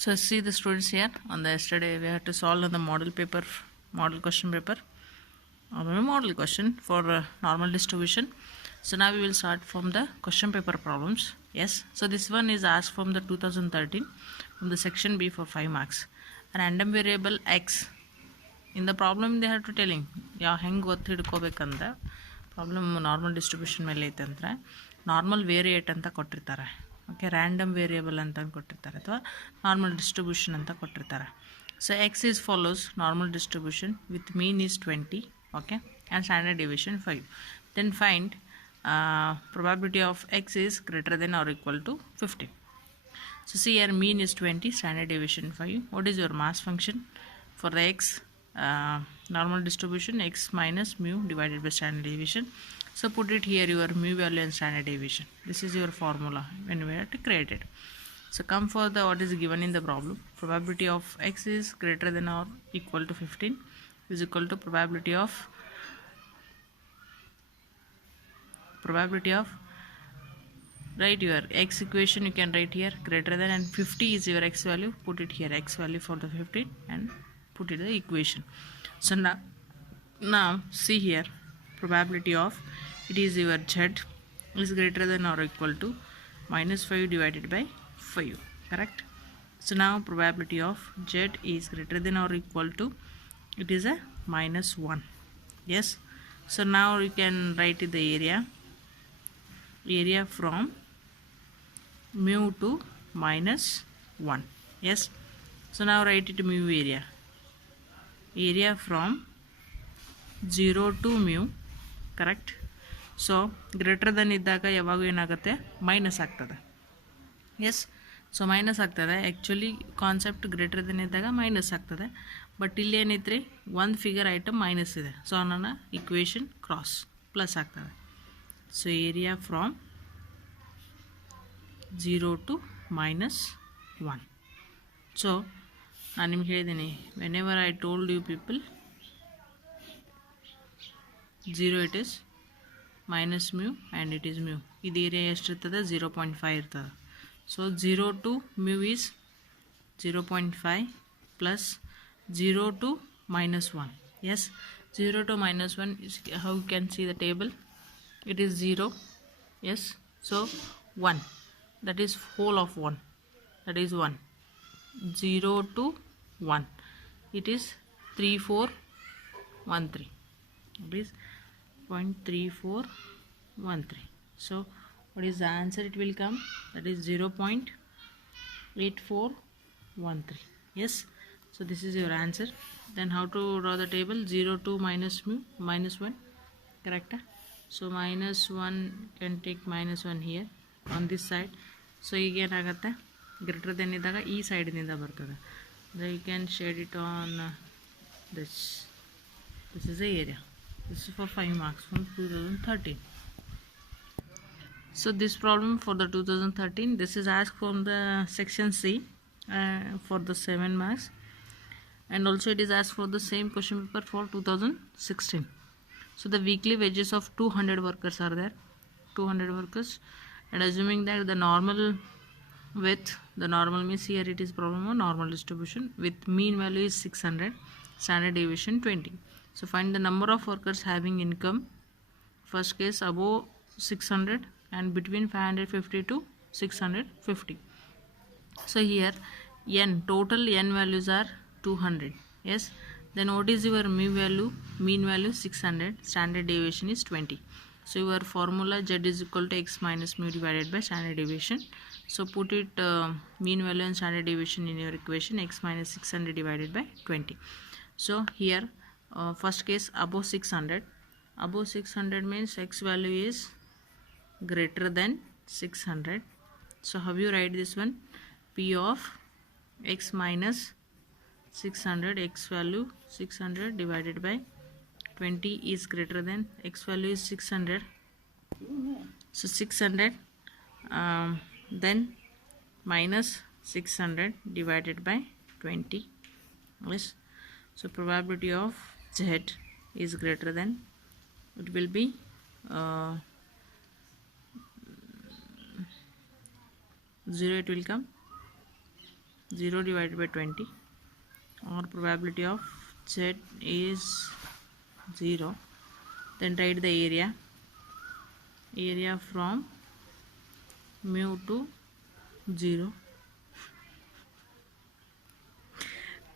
So see the students here on the yesterday we had to solve on the model question paper or a model question for normal distribution. So now we will start from the question paper problems. Yes, so this one is asked from the 2013 from the section B for 5 marks. A random variable x. In the problem they have to telling ಯಾವ ಹೆಂಗೆ ಗೊತ್ತು ಹಿಡ್ಕೋಬೇಕಂದ್ರೆ problem normal distribution ಮೇಲೆ ಐತೆ ಅಂದರೆ normal variate ಅಂತ ಕೊಟ್ಟಿರ್ತಾರೆ. Okay, random variable ಅಂತ ಕೊಟ್ಟಿರ್ತಾರೆ ಅಥವಾ ನಾರ್ಮಲ್ ಡಿಸ್ಟ್ರಿಬ್ಯೂಷನ್ ಅಂತ ಕೊಟ್ಟಿರ್ತಾರೆ. So X is follows normal distribution with mean is 20, okay, and standard division 5. Then find probability of x is greater than or equal to 15. So see here mean is 20, standard deviation 5. What is your mass function for the x normal distribution? X minus mu divided by standard deviation. So put it here your mu value and standard deviation. This is your formula when we have to create it. So come for the what is given in the problem. Probability of x is greater than or equal to 15 is equal to probability of write your x equation. You can write here greater than, and 50 is your x value. Put it here x value for the 15 and put it the equation. So now see here probability of it is your z is greater than or equal to minus 5 divided by 5, correct? So now probability of z is greater than or equal to it is a minus 1. Yes, so now you can write the area from mu to minus 1. Yes, so now write it mu area from 0 to mu, correct? So greater than iddaga yavagu enagutte minus ಆಗ್ತದೆ. Yes, so minus ಆಗ್ತದೆ. Actually concept greater than ಇದ್ದಾಗ minus ಆಗ್ತದೆ, but ಇಲ್ಲಿ ಏನೈತ್ರಿ ಒಂದು figure item minus ಇದೆ. So ನನ್ನ equation cross plus ಆಗ್ತದೆ. So area from 0 to minus 1. So ನಾನು ನಿಮ್ಗೆ ಹೇಳಿದ್ದೀನಿ, whenever I told you people 0 it is minus mu and it is mu. ಇದು ಏರಿಯಾ ಎಷ್ಟಿರ್ತದೆ 0.5 ಇರ್ತದೆ. So 0 to mu is 0.5 plus 0 to minus 1. Yes, 0 to minus 1 is how you can see the table. It is 0. Yes, so 1, that is whole of 1, that is 1. 0 to 1 it is 3413. It is 0.3413. so what is the answer? It will come, that is 0.8413. yes, so this is your answer. Then how to draw the table? 0 to minus mu minus 1, correct? So minus 1 can take minus 1 here on this side. So ಈಗ ಏನಾಗುತ್ತೆ, greater than ಇದ್ದಾಗ ಈ ಸೈಡಿನಿಂದ ಬರ್ತದೆ. You can shade it on this is the area. This is for 5 marks from 2013. So this problem for the 2013, this is asked from the section C for the 7 marks, and also it is asked for the same question paper for 2016. So the weekly wages of 200 workers are there, 200 workers, and assuming that the normal means here it is problem of normal distribution with mean value is 600, standard deviation 20. So find the number of workers having income, first case above 600 and between 550 to 650. So here n total n values are 200. yes, then what is your mean value 600, standard deviation is 20. So your formula z is equal to x minus mu divided by standard deviation. So put it mean value and standard deviation in your equation, x minus 600 divided by 20. So here first case above 600 means x value is greater than 600. So how you write this one? P of x minus 600, x value 600 divided by 20 is greater than x value is 600. So 600 then minus 600 divided by 20. yes, so probability of z is greater than, it will be 0 it will come 0 divided by 20, or probability of Z is 0. Then write the area from mu to 0.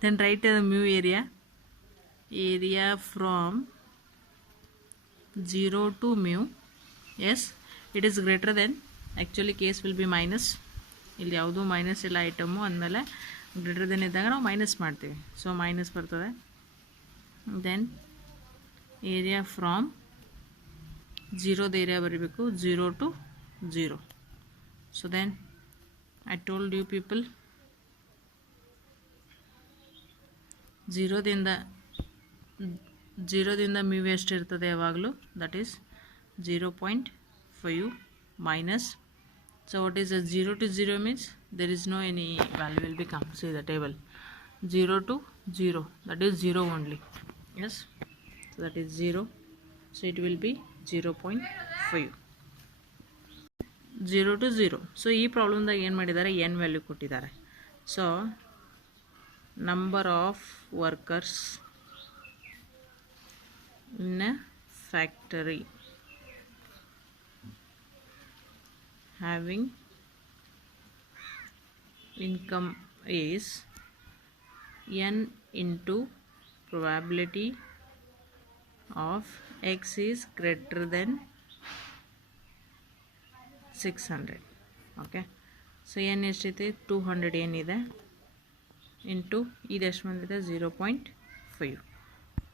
Then write the mu area from 0 to mu. Yes, it is greater than, actually case will be minus. ಇಲ್ಲಿ ಯಾವುದು minus ಇಲ್ಲ item ಅಂದಮೇಲೆ greater than ಇದ್ದಾಗ ನಾವು minus ಮಾಡ್ತೀವಿ, so minus ಬರ್ತದೆ. Then area from 0ದ area ಬರೀಬೇಕು 0 to 0. So then I told you people, 0ದಿಂದ ಮ್ಯೂ ಎಷ್ಟು ಇರ್ತದೆ ಯಾವಾಗಲೂ, that is 0.5 minus. So what is a 0 to 0 means there is no any value will become. See the table, 0 to 0, that is 0 only. Yes, so that is 0, so it will be 0.5. 0 to 0. So ಈ ಪ್ರಾಬ್ಲಮ್ದಾಗ ಏನು ಮಾಡಿದ್ದಾರೆ, n value ಕೊಟ್ಟಿದ್ದಾರೆ. So number of workers in a factory having income is n into probability of x is greater than 600. okay, so n ಎಷ್ಟೈತೆ 200 ಏನಿದೆ into ಇದು ಎಷ್ಟು ಬಂದಿದೆ 0.5.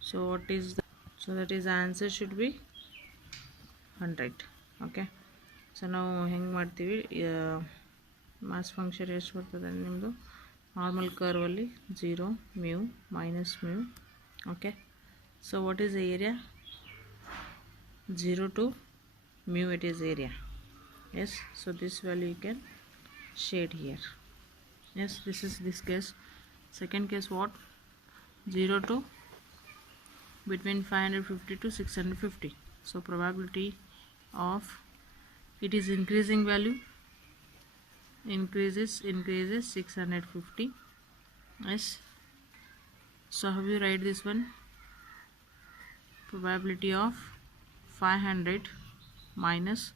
so what is the, so that is the answer should be 100. okay, so ನಾವು ಹೆಂಗೆ ಮಾಡ್ತೀವಿ, mass function ಎಷ್ಟು ಬರ್ತದೆ ನಿಮ್ಮದು ನಾರ್ಮಲ್ ಕರ್ವಲ್ಲಿ 0 mu minus mu. Okay, so what is the area, 0 to mu it is area. yes, so this value you can shade here. yes, this is this case. Second case what, 0 to between 550 to 650. so probability of it is increasing value, increases 650. yes, so how you write this one, probability of 500 minus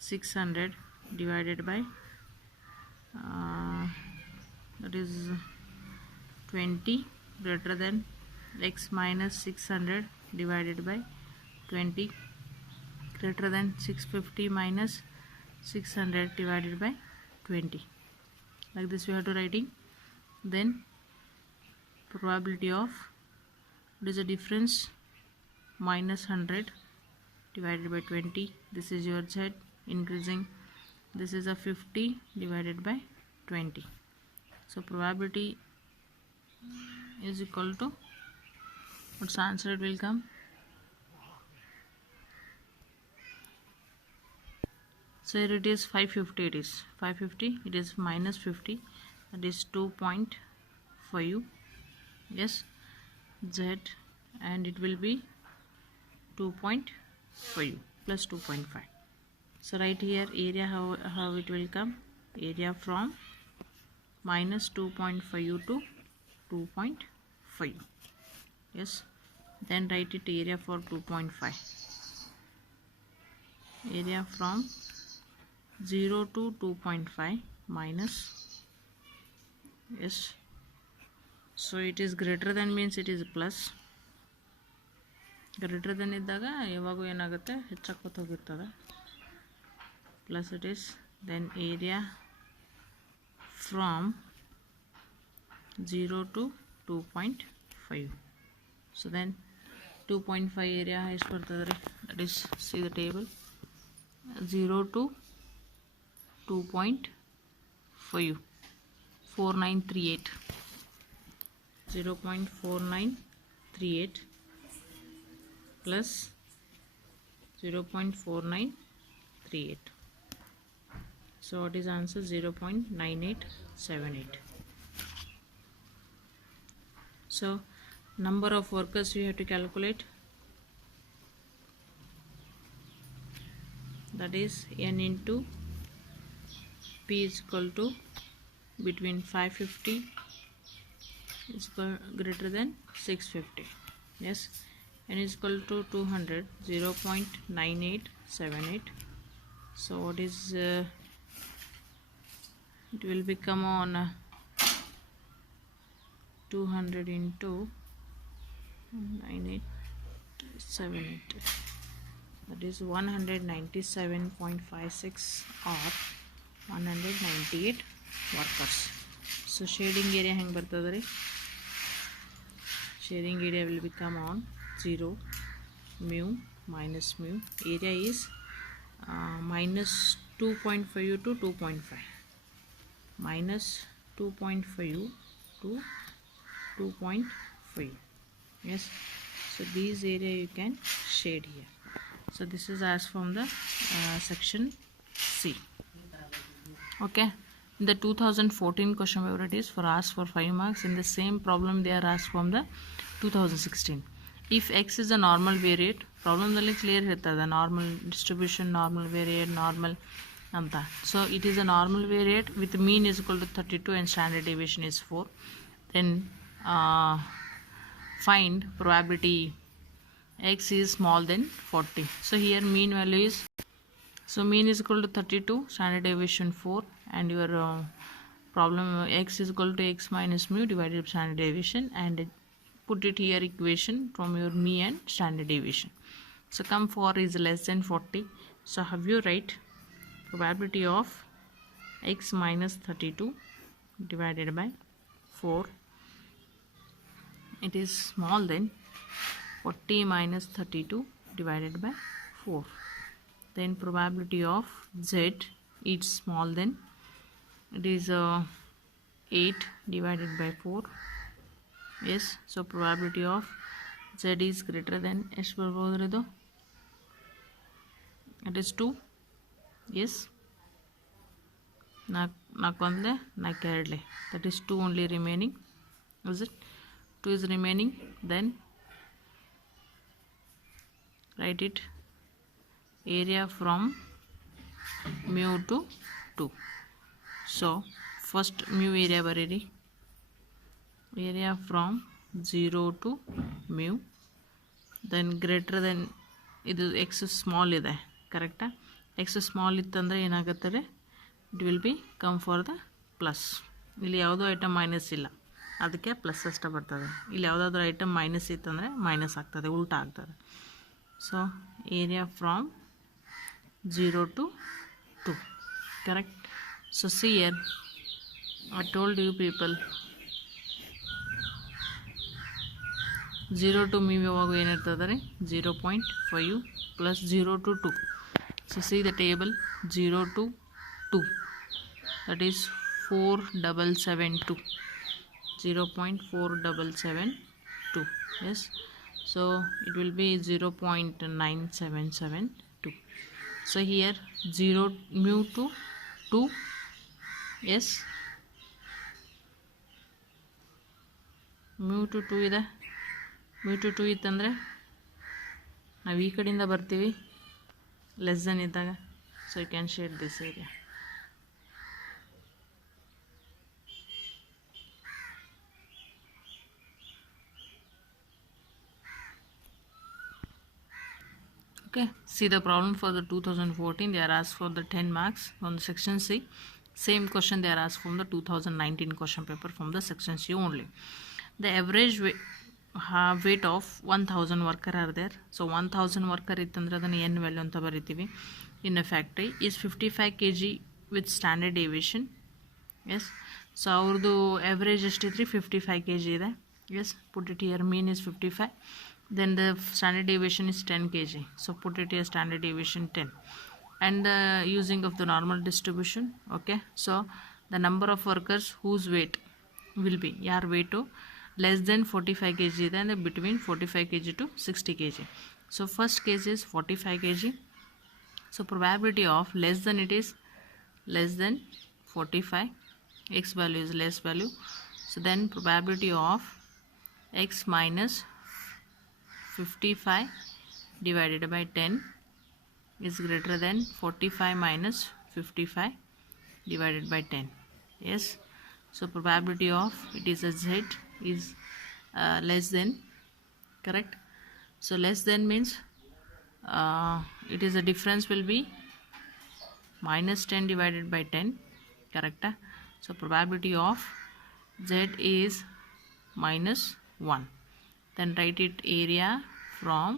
600 divided by that is 20 greater than x minus 600 divided by 20 greater than 650 minus 600 divided by 20. like this we have to writing. Then probability of, what is the difference, minus 100 divided by 20, this is your z, increasing, this is a 50 divided by 20. so probability is equal to, what's the answer it will come, so here it is 550, it is 550, it is minus 50, that is 2.5. yes, z, and it will be 2.5 plus 2.5. so right here area, how it will come, area from minus 2.5 to 2.5. yes, then write it area for 2.5, area from 0 to 2.5 minus, yes, so it is greater than means it is plus, greater than ಇದ್ದಾಗ ಯಾವಾಗೂ ಏನಾಗುತ್ತೆ ಹೆಚ್ಚಾಕೋತ ಹೋಗಿರ್ತದೆ, plus it is, then area from 0 to 2.5. so then 2.5 area ಎಷ್ಟು ಬರ್ತದೆ ರೀ, that is, see the table, 0 to 2.5, 4938, 0.4938 plus 0.4938. so what is answer, 0.9878. so number of workers we have to calculate, that is n into P is equal to between 550 is greater than 650. Yes, n is equal to 200, 0.9878. So what is it will become on 200 into 9878, that is 197.56 or 198 workers. So shading area hang bartadari, shading area will become on 0 mu minus mu. Area is minus 2.5 to 2.5, minus 2.5 to 2.5. Yes, so these area you can shade here. So this is as from the section C. Okay, in the 2014 question paper it is for asked for 5 marks. In the same problem they are asked from the 2016. If x is a normal variate, problem dalli clear irtade, normal distribution, normal variate, normal anta. So it is a normal variate with mean is equal to 32 and standard deviation is 4. Then find probability x is small than 40. So here mean value is, so mean is equal to 32, standard deviation 4, and your problem x is equal to x minus mu divided by standard deviation, and put it here equation from your mean and standard deviation. So come 4 is less than 40. So have you write probability of x minus 32 divided by 4, it is small than 40 minus 32 divided by 4. Then probability of z is small than, it is 8 divided by 4. Yes, so probability of z is greater than ಎಷ್ಟು ಬರ್ಬೋದ್ರಿ ಇದು, it is 2. Yes, ನಾಲ್ಕು ಒಂದಲೆ 4 ಎರಡಲೆ, that is 2 only remaining. Is it 2 is remaining? Then write it, area from mu to 2. So first mu area bariri, area from 0 to mu, then greater than, ಇದು x small ಇದೆ ಕರೆಕ್ಟಾ, x small ಇತ್ತಂದರೆ ಏನಾಗುತ್ತದೆ, it will be come for the plus. ಇಲ್ಲಿ ಯಾವುದೋ item minus ಇಲ್ಲ, ಅದಕ್ಕೆ plus ಅಷ್ಟೇ ಬರ್ತದೆ. ಇಲ್ಲಿ ಯಾವುದಾದ್ರೂ ಐಟಮ್ ಮೈನಸ್ ಇತ್ತಂದರೆ ಮೈನಸ್ ಆಗ್ತದೆ, ಉಲ್ಟಾ ಆಗ್ತದೆ. So area from 0 to 2, correct. So see here, I told you people 0 to mu ಯಾವಾಗ ಏನಿರ್ತದೆ ರೀ, 0.5 plus 0 to 2. So see the table, 0 to 2, that is 4772, 0.4772. Yes, so it will be 0.9772. So here 0 mu to 2. Yes, mu to 2 ಇದೆ, mu to 2 ಇತ್ತಂದರೆ ನಾವು ಈ ಕಡೆಯಿಂದ ಬರ್ತೀವಿ less than ಇದ್ದಾಗ. So you can shade this area. Okay, see the problem for the 2014, they are asked for the 10 marks on the section C. Same question they are asked from the 2019 question paper from the section C only. The average weight of 1000 worker are there. So 1000 worker ittandre adana n value anta baritivi in a factory is 55 kg with standard deviation. Yes, so avrdu average estitri 55 kg ide. Yes, put it here, mean is 55, then the standard deviation is 10 kg, so put it here standard deviation 10, and the using of the normal distribution. Okay, so the number of workers whose weight will be, yaar weight less than 45 kg ಇದೆ, and between 45 kg to 60 kg. So first case is 45 kg. So probability of less than, it is less than 45, x value is less value. So then probability of x minus 55 divided by 10 is greater than 45 minus 55 divided by 10. Yes, So probability of it is a z is less than, correct? So less than means it is a difference will be minus 10 divided by 10, correct? So probability of z is minus 1. Then write it area from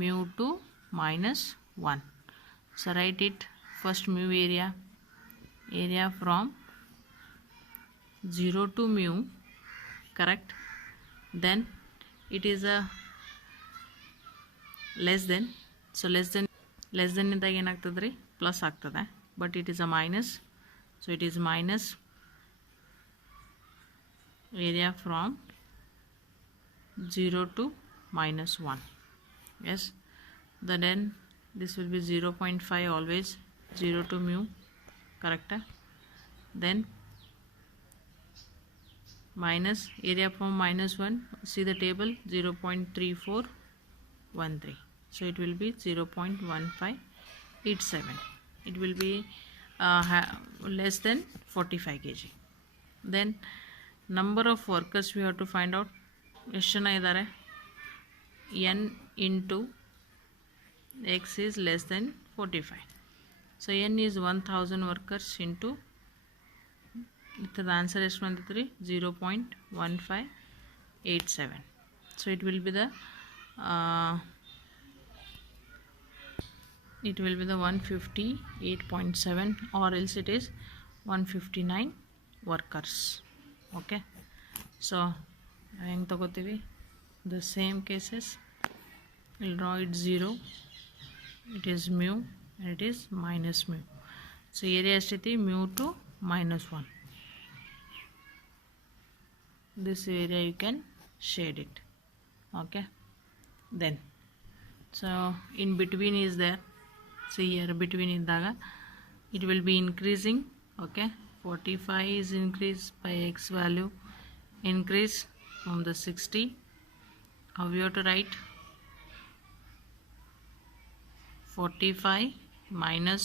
mu to minus 1. So write it first mu area from 0 to mu, correct? Then it is a less than, so less than ಇದ್ದಾಗ ಏನಾಗ್ತದೆ ರೀ plus ಆಗ್ತದೆ, but it is a minus. So it is minus area from 0 to minus 1. Yes, then this will be 0.5 always, 0 to mu, correct? Then minus area from minus 1, see the table, 0.3413. So it will be 0.1587. It will be less than 45 kg. Then number of workers we have to find out. ಎಷ್ಟು ಜನ ಇದ್ದಾರೆ? n into x is less than 45. So n is 1000 workers into, the answer ಎಷ್ಟು ಬಂದಿತ್ತು ರೀ? 0.1587. So it will be the 158.7, or else it is 159 workers. Okay, so ಹೆಂಗೆ ತಗೋತೀವಿ? The same cases, we'll draw it 0, it is mu and it is minus mu. So area ಎಷ್ಟೈತಿ? mu to minus 1. This area you can shade it. Okay, then so in between is there, see here between ಇದ್ದಾಗ it will be increasing. Okay, 45 is increased by x value, increase from the 60. How we have to write? 45 minus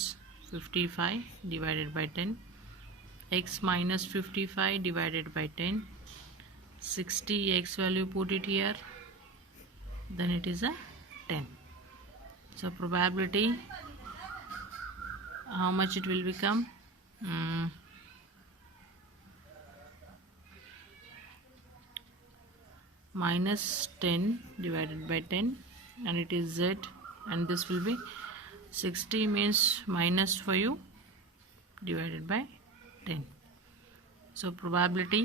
55 divided by 10, x minus 55 divided by 10, 60 x value, put it here, then it is a 10. So probability, how much it will become? Minus 10 divided by 10, and it is z, and this will be 60 means minus 5 divided by 10. So probability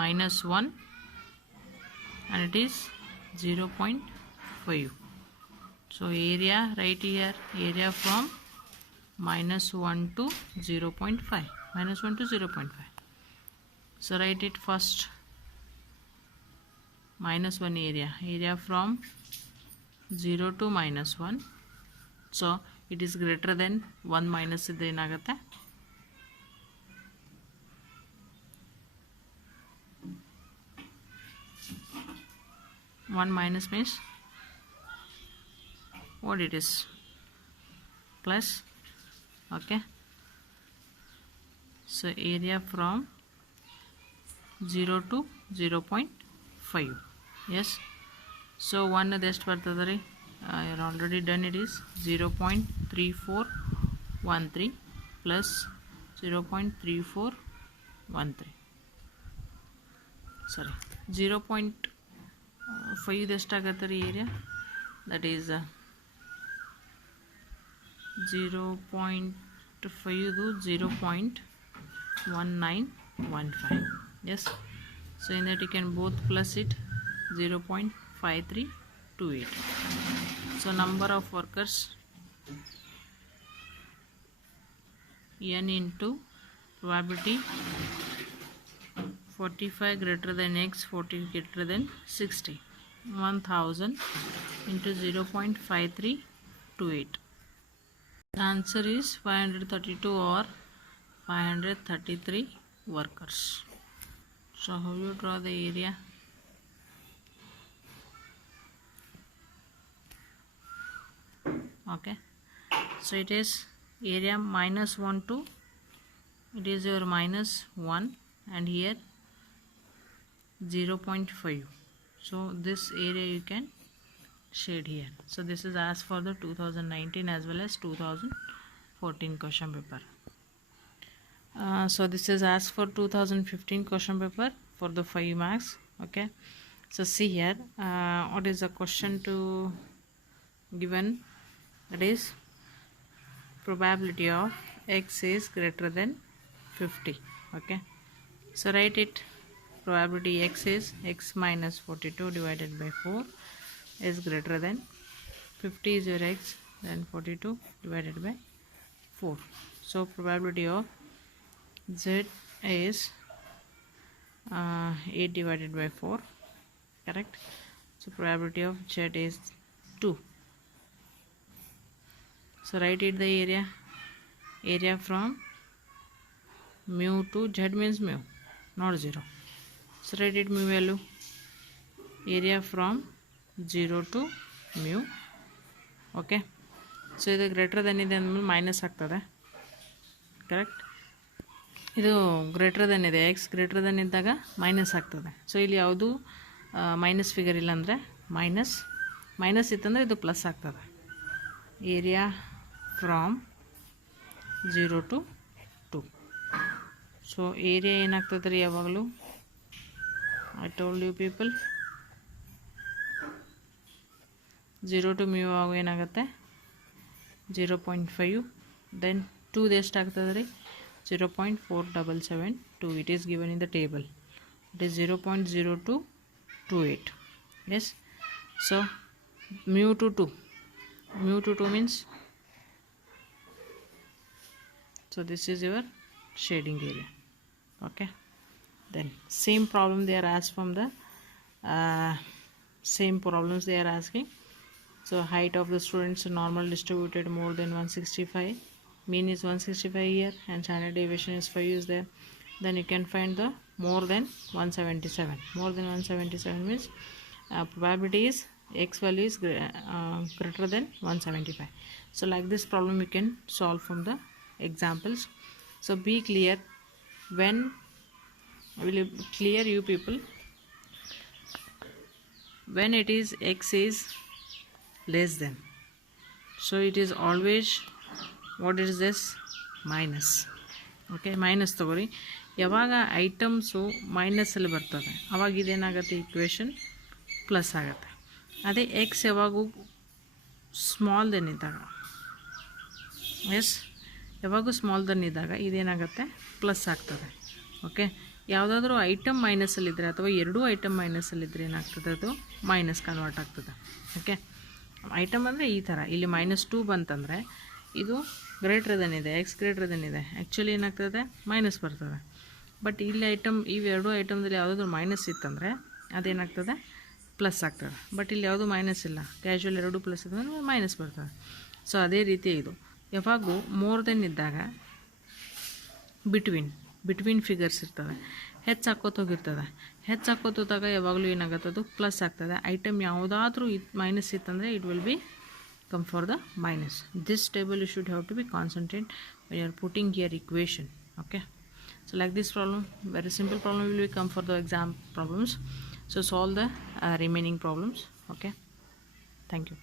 minus 1, and it is 0.5. So area right here, area from minus 1 to 0.5, minus 1 to 0.5. So write it first, minus 1 area from 0 to minus 1. So it is greater than 1 minus ಇದ್ರೆ ಏನಾಗುತ್ತೆ? One minus means what it is? Plus. Okay, so area from 0 to 0.5. Yes, so 1 ಎಷ್ಟು ಬರ್ತದೆ ರೀ? I already done, it is 0.3413 plus 0.3413. Sorry, 0.5 ಎಷ್ಟಾಗತ್ತೆ ರೀ area? That is 0.5 0.1915. Yes, so in that you can both plus it, 0.5328. So number of workers, n into probability 45 greater than x, 40 greater than 60, 1000 into 0.5328. The answer is 532 or 533 workers. So how you draw the area? Okay, so it is area minus 1 to it is your minus 1 and here 0.5. so this area you can shade here. So this is as for the 2019 as well as 2014 question paper. So this is as for 2015 question paper for the 5 marks. Okay, so see here what is the question to given. That is probability of x is greater than 50. Okay, so write it. Probability x is x minus 42 divided by 4 is greater than 50 is your x, then 42 divided by 4. So probability of z is 8 divided by 4, correct. So probability of z is 2. So write it the area from mu to z means mu, not 0. So write it mu value, area from 0 to mu. Okay, so ಇದು greater than ಇದೆ ಅಂದಮೇಲೆ minus ಆಗ್ತದೆ, correct. ಇದು greater than ಇದೆ, X greater than ಇದ್ದಾಗ minus ಆಗ್ತದೆ. So ಇಲ್ಲಿ ಯಾವುದು ಮೈನಸ್ ಫಿಗರ್ ಇಲ್ಲ ಅಂದರೆ ಮೈನಸ್ ಇತ್ತಂದರೆ ಇದು ಪ್ಲಸ್ ಆಗ್ತದೆ. Area from 0 to 2. So area ಏನಾಗ್ತದೆ ರೀ ಯಾವಾಗಲೂ, I told you people 0 to mu ಆಗ ಏನಾಗುತ್ತೆ 0.5, ದೆನ್ 2 ಎಷ್ಟಾಗ್ತದೆ ರೀ 0.4772. it is given in the table. It is 0.0228. yes, so mu to 2 means, so this is your shading area. Okay, then same problem they are asked from the same problems they are asking. So height of the students normal distributed more than 165, mean is 165 here and standard deviation is 5 is there. Then you can find the more than 177. More than 177 means probability is x value is greater than 175. So like this problem you can solve from the examples. So be clear, when will clear you people, when it is x is less than, so it is always, what is this, minus. Okay, minus ತಗೋರಿ. ಯಾವಾಗ items ಮೈನಸಲ್ಲಿ ಬರ್ತದೆ ಅವಾಗ ಇದೇನಾಗುತ್ತೆ, equation plus ಆಗುತ್ತೆ. ಅದೇ X ಯಾವಾಗೂ small then ಇದ್ದಾಗ, S ಯಾವಾಗೂ small then ಇದ್ದಾಗ ಇದೇನಾಗುತ್ತೆ, ಪ್ಲಸ್ ಆಗ್ತದೆ. ಓಕೆ, ಯಾವುದಾದ್ರೂ ಐಟಮ್ ಮೈನಸಲ್ಲಿದ್ದರೆ ಅಥವಾ ಎರಡೂ ಐಟಮ್ ಮೈನಸಲ್ಲಿದ್ದರೆ ಏನಾಗ್ತದೆ, ಅದು ಮೈನಸ್ ಕನ್ವರ್ಟ್ ಆಗ್ತದೆ. ಓಕೆ, ಐಟಮ್ ಅಂದರೆ ಈ ಥರ ಇಲ್ಲಿ -2 ಬಂತಂದರೆ ಇದು ಗ್ರೇಟರ್ ದೆನ್ ಇದೆ, ಎಕ್ಸ್ ಗ್ರೇಟರ್ ದೆನ್ ಇದೆ, ಆ್ಯಕ್ಚುಲಿ ಏನಾಗ್ತದೆ ಮೈನಸ್ ಬರ್ತದೆ. ಬಟ್ ಇಲ್ಲಿ ಐಟಮ್, ಇವೆರಡು ಐಟಮ್ದಲ್ಲಿ ಯಾವುದಾದ್ರೂ ಮೈನಸ್ ಇತ್ತಂದರೆ ಅದೇನಾಗ್ತದೆ, ಪ್ಲಸ್ ಆಗ್ತದೆ. ಬಟ್ ಇಲ್ಲಿ ಯಾವುದು ಮೈನಸ್ ಇಲ್ಲ, ಕ್ಯಾಶುವಲ್ ಎರಡೂ ಪ್ಲಸ್ ಇದ್ದರೆ ಮೈನಸ್ ಬರ್ತದೆ. ಸೊ ಅದೇ ರೀತಿ ಇದು ಯಾವಾಗೂ ಮೋರ್ ದೆನ್ ಇದ್ದಾಗ ಬಿಟ್ವೀನ್ ಫಿಗರ್ಸ್ ಇರ್ತವೆ, ಹೆಚ್ಚು ಹಾಕೋತ ಹೋಗಿರ್ತದೆ. ಹೆಚ್ಚು ಹಾಕೋತ ಹೋದಾಗ ಯಾವಾಗಲೂ ಏನಾಗುತ್ತೆ, ಅದು ಪ್ಲಸ್ ಆಗ್ತದೆ. ಐಟಮ್ ಯಾವುದಾದ್ರೂ ಮೈನಸ್ ಇತ್ತಂದರೆ it will be come for the minus. This table you should have to be concentrate when you are putting your equation. Okay, so like this problem, very simple problem will be come for the exam problems. So solve the remaining problems. Okay, thank you.